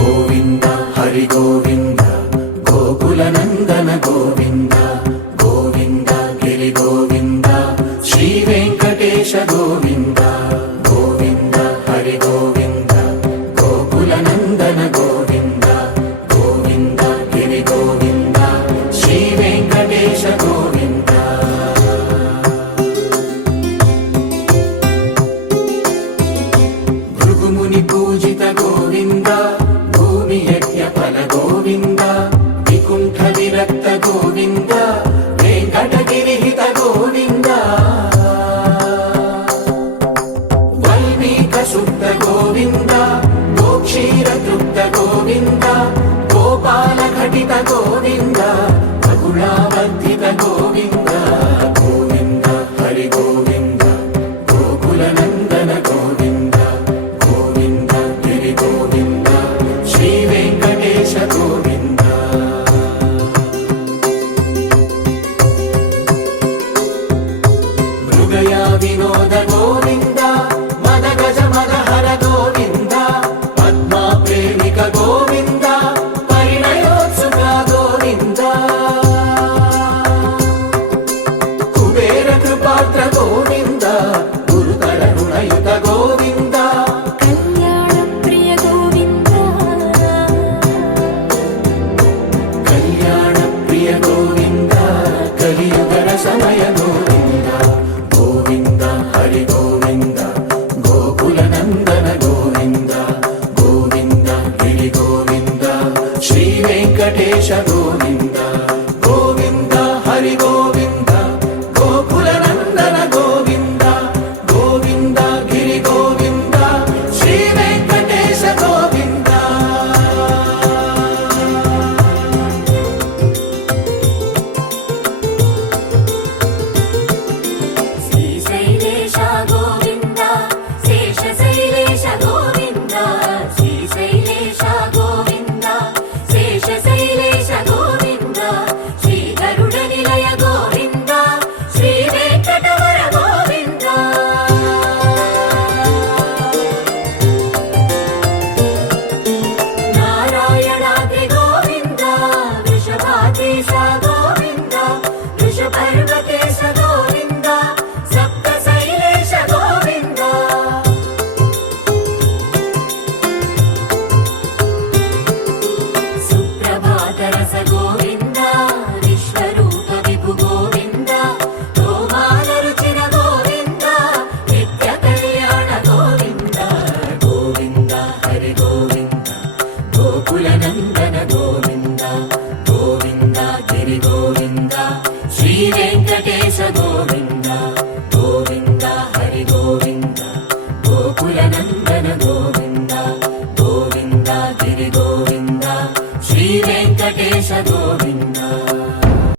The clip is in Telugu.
గోవింద హరి గోవింద గోకుల నందన గోవింద గోవింద గిరి గోవింద శ్రీ వెంకటేశ గోవింద గోవింద హరి గోవింద గోకుల నందన గోవింద గోవింద గిరి గోవింద శ్రీ వెంకటేశ గోవింద భృగుముని పూజిత గోవింద భూమి యజ్ఞ ఫల గోవింద వికుంఠ విరక్త గోవింద వెంకటగిరిహిత గోవింద వల్మీక శుద్ధ గోవింద గోక్షీర తృప్త గోవింద గోపాల ఘటిత గోవింద బహుళావర్ధిత గోవింద గోవింద హరి గోవింద గోకుల నందన గోవింద గోవింద గిరి గోవింద శ్రీ వెంకటేశ గోవింద మృగయా వినోద గోవింద మద గజ మద హర గోవింద పద్మా ప్రేమిక గోవింద పరిణయోత్సుక గోవింద కుబేర కృపాత్ర గోవింద గురుతర రుణయుత గోవింద కళ్యాణ ప్రియ గోవింద కళ్యాణ ప్రియ గోవింద కలియుగ సమయ గోవింద గోవింద హరి గోవింద గోకుల నందన గోవింద గోవింద గిరి గోవింద శ్రీ వెంకటేశ గోవింద గోవింద హరి గోవింద గోకుల నందన గోవింద గోవింద గిరి గోవింద శ్రీ వెంకటేశ గోవింద శ్రీశైలేశ గోవింద శేషశైలేశ గోవింద శ్రీశైలేశ గోవింద శేషశైలేశ గోవింద శ్రీ గరుడ నిలయ గోవింద శ్రీ వెంకటవర గోవింద నారాయణాద్రి గోవింద వృషభాదేశ గోవింద వృషపర్వతేశ గోవింద సప్త శైలేశ గోవింద సుప్రభాత రస గోవింద విశ్వరూప విభు గోవింద తోమాల రుచిన గోవింద నిత్య కళ్యాణ గోవింద గోవింద హరి గోవింద గోకుల నందన గోవింద గోవింద గిరి గోవింద శ్రీ వెంకటేశ గోవింద గోవింద హరి గోవింద గోకుల నందన గోవింద గోవింద గిరి గోవింద శ్రీ వెంకటేశ గోవింద